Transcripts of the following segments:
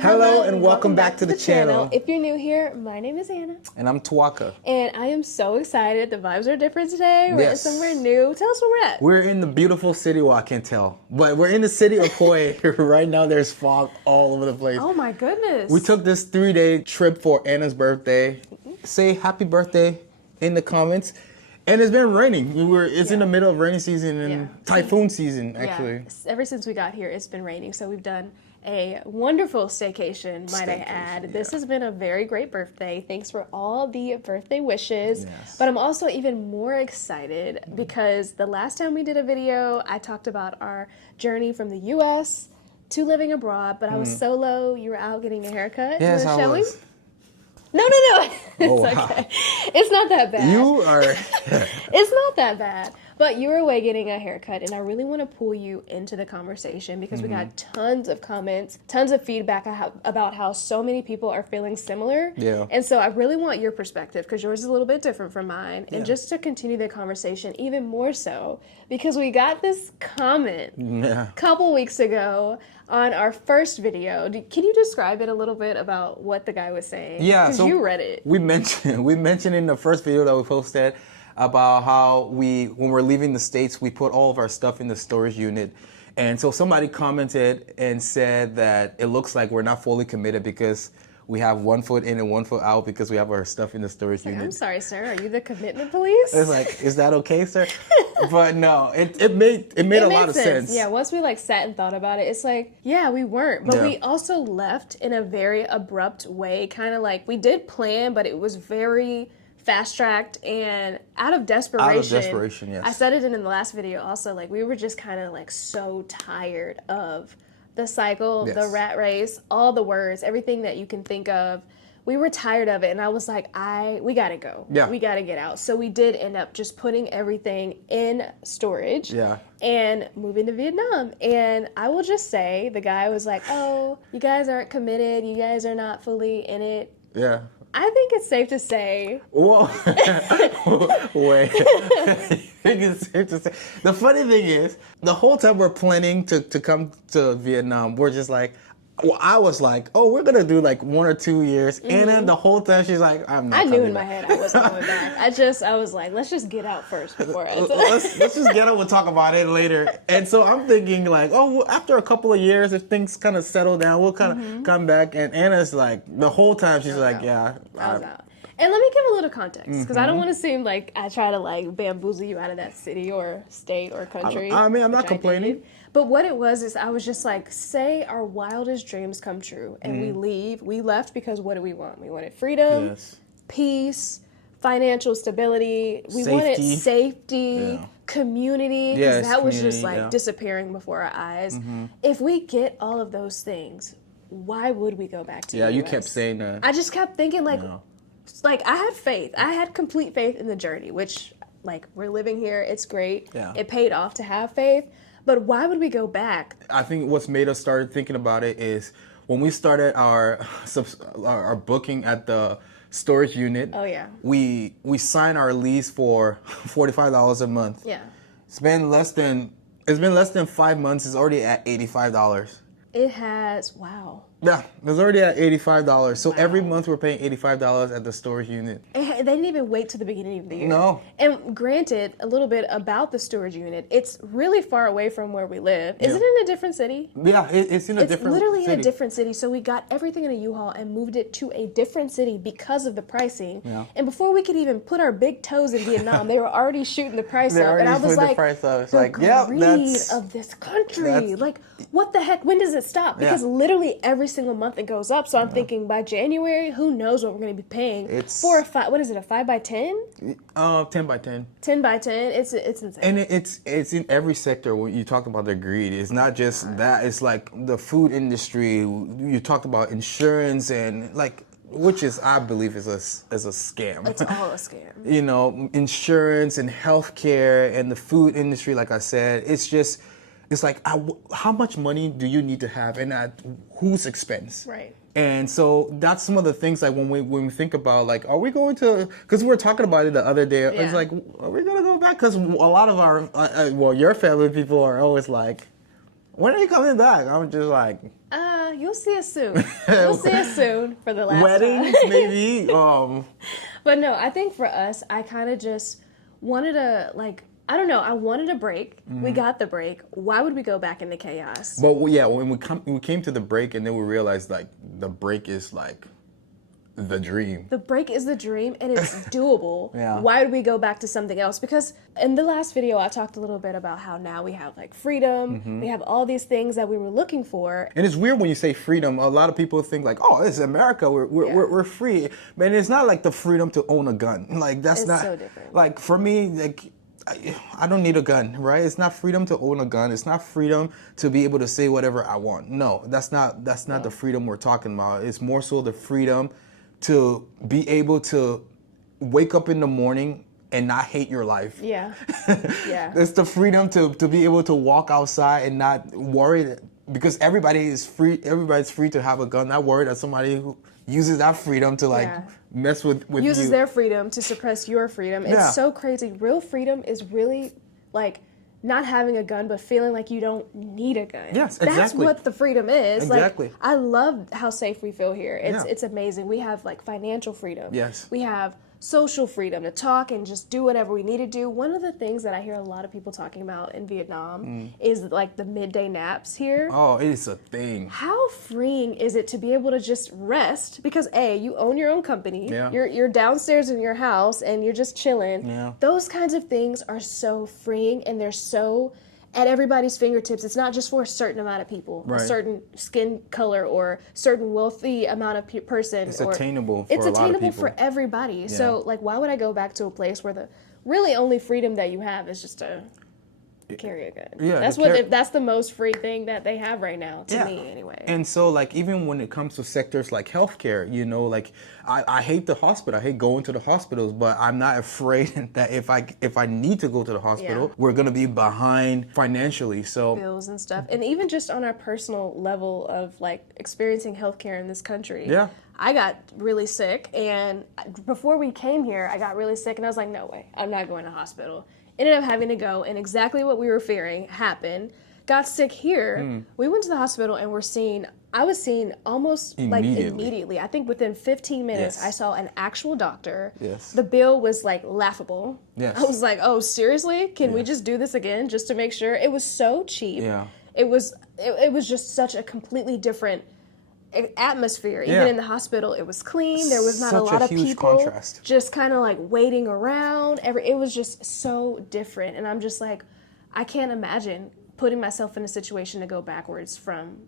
Hello and welcome back to the channel. If you're new here, my name is Anna. And I'm Tawaka. And I am so excited. The vibes are different today. We're Yes. somewhere new. Tell us where we're at. We're in the beautiful city, well I can't tell, but we're in the city of Hawaii. Right now there's fog all over the place. Oh my goodness. We took this 3-day trip for Anna's birthday. Say happy birthday in the comments. And it's been raining. It's in the middle of rainy season and typhoon season, actually. Yeah. Ever since we got here, it's been raining. So we've done a wonderful staycation, might I add. This has been a very great birthday. Thanks for all the birthday wishes. Yes. But I'm also even more excited because the last time we did a video, I talked about our journey from the U.S. to living abroad, but I was solo. You were out getting a haircut. Yes, you I showing? was. No. It's okay. It's not that bad. You are... It's not that bad. But you were away getting a haircut, and I really want to pull you into the conversation because we got tons of comments, tons of feedback about how so many people are feeling similar. Yeah. And so I really want your perspective because yours is a little bit different from mine. And just to continue the conversation even more so, because we got this comment a couple weeks ago on our first video. Can you describe it a little bit about what the guy was saying? Yeah, because so you read it. We mentioned in the first video that we posted about how when we're leaving the States, we put all of our stuff in the storage unit. And so somebody commented and said that it looks like we're not fully committed because we have 1 foot in and 1 foot out because we have our stuff in the storage unit. I'm sorry, sir. Are you the commitment police? It's like, is that okay, sir? But no, it made a lot of sense. Yeah, once we sat and thought about it, it's like, yeah, we weren't. But we also left in a very abrupt way, kind of like we did plan, but it was very fast-tracked and out of desperation. Out of desperation, yes. I said it in the last video also, we were just kind of so tired of the cycle, the rat race, all the words, everything that you can think of. We were tired of it, and I was like, we gotta go. Yeah. We gotta get out. So we did end up just putting everything in storage and moving to Vietnam. And I will just say, the guy was like, oh, you guys aren't committed. You guys are not fully in it. Yeah. I think it's safe to say. Whoa. Wait. I think it's safe to say. The funny thing is, the whole time we're planning to come to Vietnam, we're just like, I was like, oh, we're gonna do 1 or 2 years, and then the whole time she's like, I'm not. I knew in my head I wasn't going back. I was like, let's just get out first before I. let's just get out. We'll talk about it later. And so I'm thinking after a couple of years, if things kind of settle down, we'll kind of come back. And Anna's like, the whole time she's like, yeah, I was out. And let me give a little context, because I don't want to seem like I try to bamboozle you out of that city or state or country. I mean, I'm not complaining. But what it was is I was just like, say our wildest dreams come true and we leave. We left because what do we want? We wanted freedom, peace, financial stability. We wanted safety, community, because that was just disappearing before our eyes. If we get all of those things, why would we go back to the US? You kept saying that. I just kept thinking I had faith. I had complete faith in the journey, which we're living here. It's great. Yeah. It paid off to have faith. But why would we go back? I think what's made us start thinking about it is when we started our booking at the storage unit. Oh yeah. We signed our lease for $45 a month. Yeah. It's been less than 5 months. It's already at $85. It has, wow. Yeah, it's already at $85. So every month we're paying $85 at the storage unit. They didn't even wait to the beginning of the year. No. And granted, a little bit about the storage unit, it's really far away from where we live. Is it in a different city? Yeah, it's in a different city. It's literally in a different city. So we got everything in a U-Haul and moved it to a different city because of the pricing. Yeah. And before we could even put our big toes in Vietnam, they were already shooting the price up. And I was like, the greed of this country. What the heck? When does it stop? Because literally every single month it goes up. So I'm thinking by January, who knows what we're going to be paying for a 5x10? 10x10. 10x10. It's insane. And it's in every sector when you talk about the greed. It's not just that. It's the food industry. You talked about insurance and which is, I believe, is a scam. It's all a scam. Insurance and healthcare and the food industry. Like I said, it's how much money do you need to have and at whose expense? Right. And so that's some of the things when we think about are we going to, because we were talking about it the other day, it's are we going to go back? Because a lot of our, your family people are always like, when are you coming back? I'm just like, You'll see us soon. You'll see us soon for the last weddings, time. maybe. But no, I think for us, I kind of just wanted to, like, I don't know. I wanted a break. We got the break. Why would we go back into chaos? But yeah, when we came to the break, and then we realized like the break is like the dream. The break is the dream, and it's doable. Yeah. Why would we go back to something else? Because in the last video, I talked a little bit about how now we have like freedom. We have all these things that we were looking for. And it's weird when you say freedom. A lot of people think like, oh, it's America. We're free. But it's not like the freedom to own a gun. Like that's not so different. Like for me, like I don't need a gun, right? It's not freedom to own a gun. It's not freedom to be able to say whatever I want. No, that's not the freedom we're talking about. It's more so the freedom to be able to wake up in the morning and not hate your life. Yeah. Yeah. It's the freedom to be able to walk outside and not worry, because everybody's free to have a gun, not worry that somebody who uses that freedom to like mess with uses you. their freedom to suppress your freedom. It's so crazy. Real freedom is really like not having a gun, but feeling like you don't need a gun. Yes, exactly. That's what the freedom is. Exactly. Like, I love how safe we feel here. It's amazing. We have like financial freedom. Yes. We have social freedom to talk and just do whatever we need to do. One of the things that I hear a lot of people talking about in Vietnam is like the midday naps here. Oh, it's a thing. How freeing is it to be able to just rest? Because A, you own your own company. Yeah. You're downstairs in your house and you're just chilling. Yeah. Those kinds of things are so freeing, and they're so at everybody's fingertips. It's not just for a certain amount of people, Right. a certain skin color or certain wealthy amount of person. It's or, attainable for it's a lot of attainable people. for everybody. So like, why would I go back to a place where the really only freedom that you have is just to carry a gun? Yeah, That's the most free thing that they have right now, to me anyway. And so like even when it comes to sectors like healthcare, you know, like I hate the hospital. I hate going to the hospitals, but I'm not afraid that if I need to go to the hospital, we're gonna be behind financially. So bills and stuff. And even just on our personal level of like experiencing healthcare in this country. Yeah. I got really sick, and before we came here, I got really sick, and I was like, no way, I'm not going to the hospital. Ended up having to go, and exactly what we were fearing happened. Got sick here. We went to the hospital, and I was seen almost immediately. I think within 15 minutes, Yes. I saw an actual doctor. Yes. The bill was like laughable. Yes. I was like, oh, seriously? Can we just do this again just to make sure? It was so cheap. Yeah. It was just such a completely different atmosphere. Even in the hospital, it was clean. There was not a lot of people contrast. just kind of like waiting around. It was just so different, and I'm just like, I can't imagine putting myself in a situation to go backwards from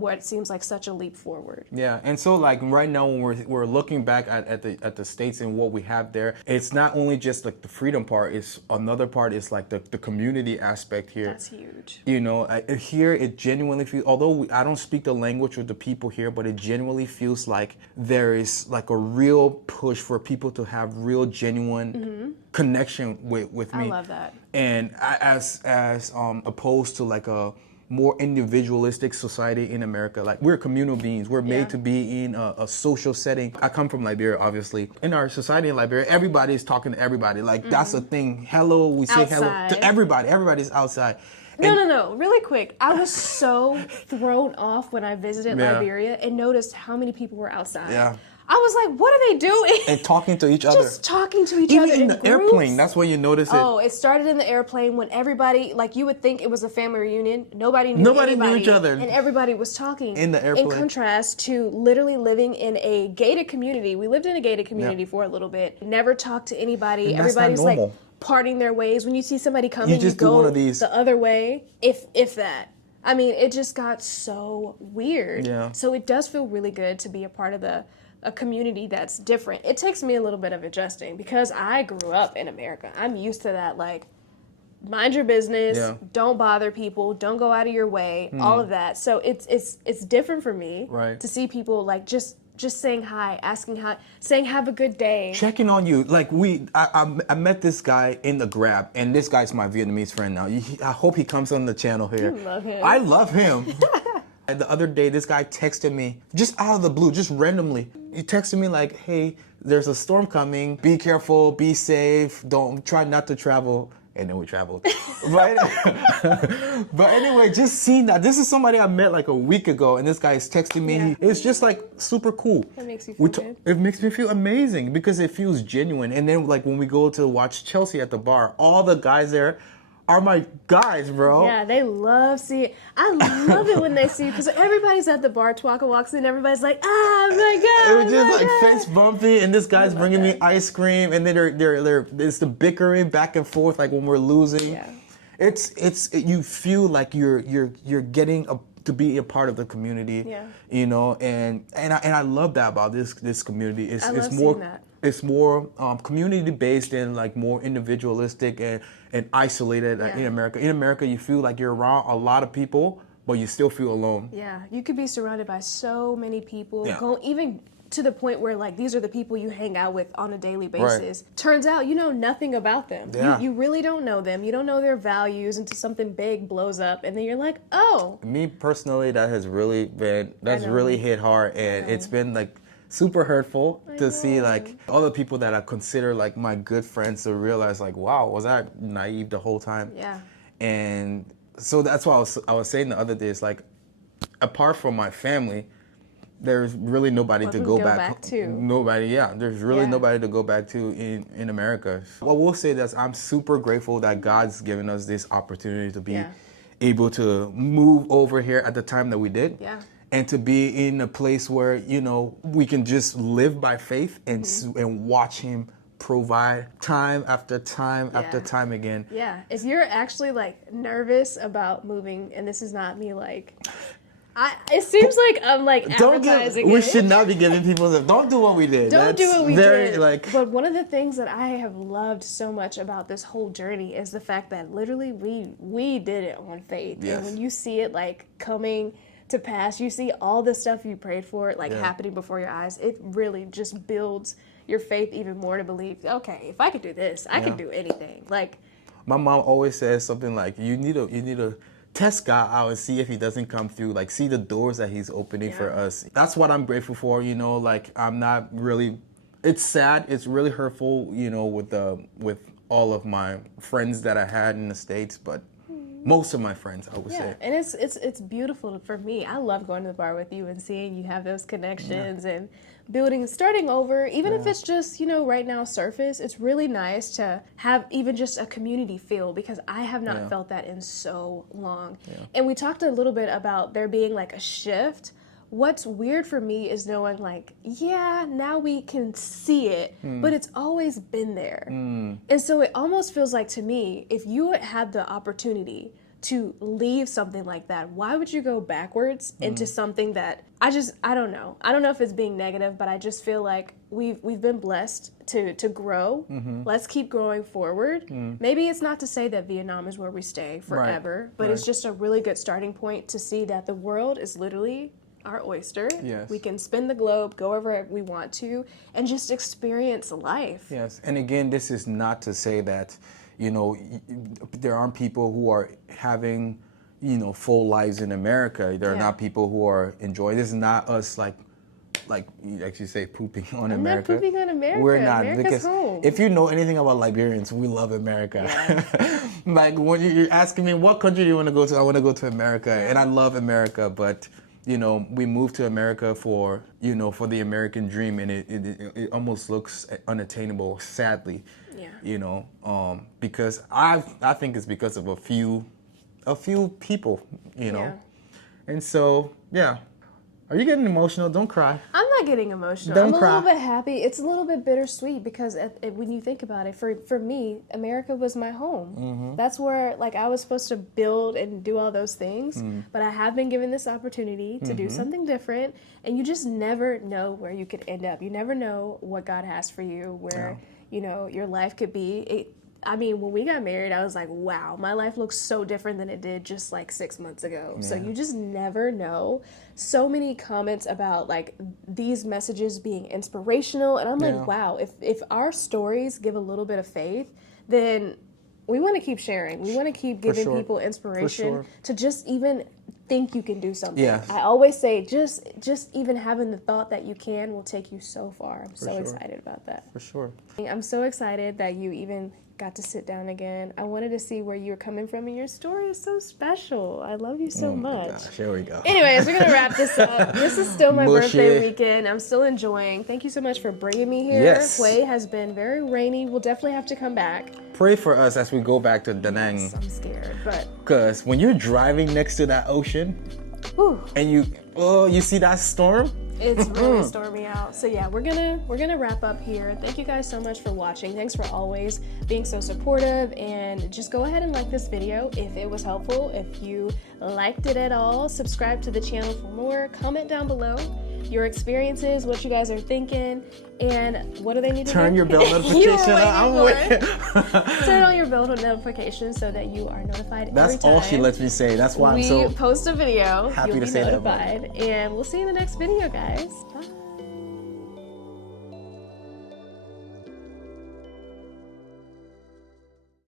what seems like such a leap forward. Yeah, and so like right now when we're looking back at the States and what we have there, it's not only just like the freedom part, it's another part is like the community aspect here. That's huge. You know, here it genuinely feels, although I don't speak the language of the people here, but it genuinely feels like there is like a real push for people to have real genuine connection with me. I love that. And as opposed to like a more individualistic society in America. Like, we're communal beings. We're made to be in a social setting. I come from Liberia, obviously. In our society in Liberia, everybody is talking to everybody. Like, that's a thing. Hello, we say hello to everybody. Everybody's outside. No. Really quick. I was so thrown off when I visited Liberia and noticed how many people were outside. Yeah. I was like, what are they doing? And talking to each other. Just talking to each Even other in the groups. airplane, that's when you notice it. Oh, it started in the airplane when everybody, like, you would think it was a family reunion. Nobody knew anybody, each other. And everybody was talking. In the airplane. In contrast to literally living in a gated community. We lived in a gated community for a little bit. Never talked to anybody. And that's not Everybody's like normal. parting their ways. When you see somebody coming, you just do go one of these. the other way, if that. I mean, it just got so weird. Yeah. So it does feel really good to be a part of a community that's different. It takes me a little bit of adjusting because I grew up in America. I'm used to that, like, mind your business, don't bother people, don't go out of your way, all of that. So it's different for me to see people like just saying hi, asking hi, saying have a good day, checking on you. Like I met this guy in the Grab, and this guy's my Vietnamese friend now. I hope he comes on the channel here. You love him. I love him. The other day, this guy texted me, just out of the blue, just randomly. He texted me like, hey, there's a storm coming. Be careful, be safe, don't try not to travel. and then we traveled. But anyway, just seeing that. This is somebody I met like a week ago, and this guy is texting me. Yeah. It's just like super cool. It makes you feel good. It makes me feel amazing because it feels genuine. And then like when we go to watch Chelsea at the bar, all the guys there are my guys, bro. Yeah, they love seeing. I love it when they see, because everybody's at the bar. Twaka walks in, everybody's like, "Ah, my God!" It was just like fence bumpy, and this guy's bringing me ice cream, and then they're it's the bickering back and forth, like when we're losing. Yeah. It's you feel like you're getting to be a part of the community. Yeah. You know, and I love that about this community. I love seeing that. It's more community based and like more individualistic and isolated in America. In America, you feel like you're around a lot of people, but you still feel alone. Yeah, you could be surrounded by so many people, Yeah. even to the point where like these are the people you hang out with on a daily basis. Right. Turns out you know nothing about them. Yeah. You really don't know them. You don't know their values until something big blows up, and then you're like, oh. Me personally, that's really hit hard, and it's been like super hurtful to see like all the people that I consider like my good friends to realize like, wow, was I naive the whole time? Yeah. And so that's why I was saying the other day, it's like, apart from my family, there's really nobody to go back to. Nobody, there's really nobody to go back to in America. What we'll say is I'm super grateful that God's given us this opportunity to be able to move over here at the time that we did. Yeah. And to be in a place where, you know, we can just live by faith and watch Him provide time after time after time again. Yeah. If you're actually like nervous about moving, and this is not me like, it seems like I'm like advertising we should not be giving people don't do what we did. Don't do what we did. Like, but one of the things that I have loved so much about this whole journey is the fact that literally we did it on faith. Yes. And when you see it like coming to pass, you see all the stuff you prayed for like happening before your eyes, it really just builds your faith even more to believe, okay, if I could do this, I can do anything. Like, my mom always says something like, you need to test God out and see if He doesn't come through, like see the doors that He's opening for us. That's what I'm grateful for, you know, like I'm not really, it's sad, it's really hurtful, you know, with all of my friends that I had in the States, but most of my friends, I would say. And it's beautiful for me. I love going to the bar with you and seeing you have those connections and starting over, even if it's just, you know, right now surface. It's really nice to have even just a community feel, because I have not felt that in so long. Yeah. And we talked a little bit about there being like a shift. What's weird for me is knowing like, now we can see it, but it's always been there. And so it almost feels like to me, if you had the opportunity to leave something like that, why would you go backwards into something that I don't know. I don't know if it's being negative, but I just feel like we've been blessed to grow. Let's keep growing forward. Maybe it's not to say that Vietnam is where we stay forever, but it's just a really good starting point to see that the world is literally our oyster. Yes. We can spin the globe, go wherever we want to, and just experience life. Yes. And again, this is not to say that, you know, there aren't people who are having, you know, full lives in America. There are not people who are enjoying. This is not us like you actually say pooping on America. I'm not pooping on America. We're not. America's because home. If you know anything about Liberians, we love America. Yeah. Like when you're asking me what country do you want to go to, I want to go to America, and I love America, but you know, we moved to America for the American dream, and it almost looks unattainable, sadly. Yeah. You know, because I think it's because of a few people, you know. Yeah. And so, Are you getting emotional? Don't cry. I'm not getting emotional. I'm a little bit happy. It's a little bit bittersweet because when you think about it, for me, America was my home. Mm-hmm. That's where I was supposed to build and do all those things. But I have been given this opportunity to do something different, and you just never know where you could end up. You never know what God has for you, where your life could be. When we got married, I was like, wow, my life looks so different than it did just 6 months ago. Yeah. So you just never know. So many comments about these messages being inspirational. And I'm like, wow, if our stories give a little bit of faith, then we want to keep sharing. We want to keep giving people inspiration to just even think you can do something. Yes. I always say just even having the thought that you can will take you so far. I'm so excited about that. For sure. I'm so excited that you even got to sit down again. I wanted to see where you were coming from, and your story is so special. I love you so much. Gosh, here we go. Anyways, we're gonna wrap this up. This is still my birthday weekend. I'm still enjoying. Thank you so much for bringing me here. Yes. Hue has been very rainy. We'll definitely have to come back. Pray for us as we go back to Da Nang. Yes, I'm scared, but because when you're driving next to that ocean, and you see that storm. It's really stormy out. So yeah, we're gonna wrap up here. Thank you guys so much for watching. Thanks for always being so supportive, and just go ahead and like this video if it was helpful. If you liked it at all, subscribe to the channel for more. Comment down below your experiences, what you guys are thinking, and what do they need to turn do? your bell notification on. I'm waiting. Turn on your bell notifications so that you are notified That's every time all she lets me say. That's why I'm so we post a video. happy You'll to be say notified. And we'll see you in the next video, guys. Bye.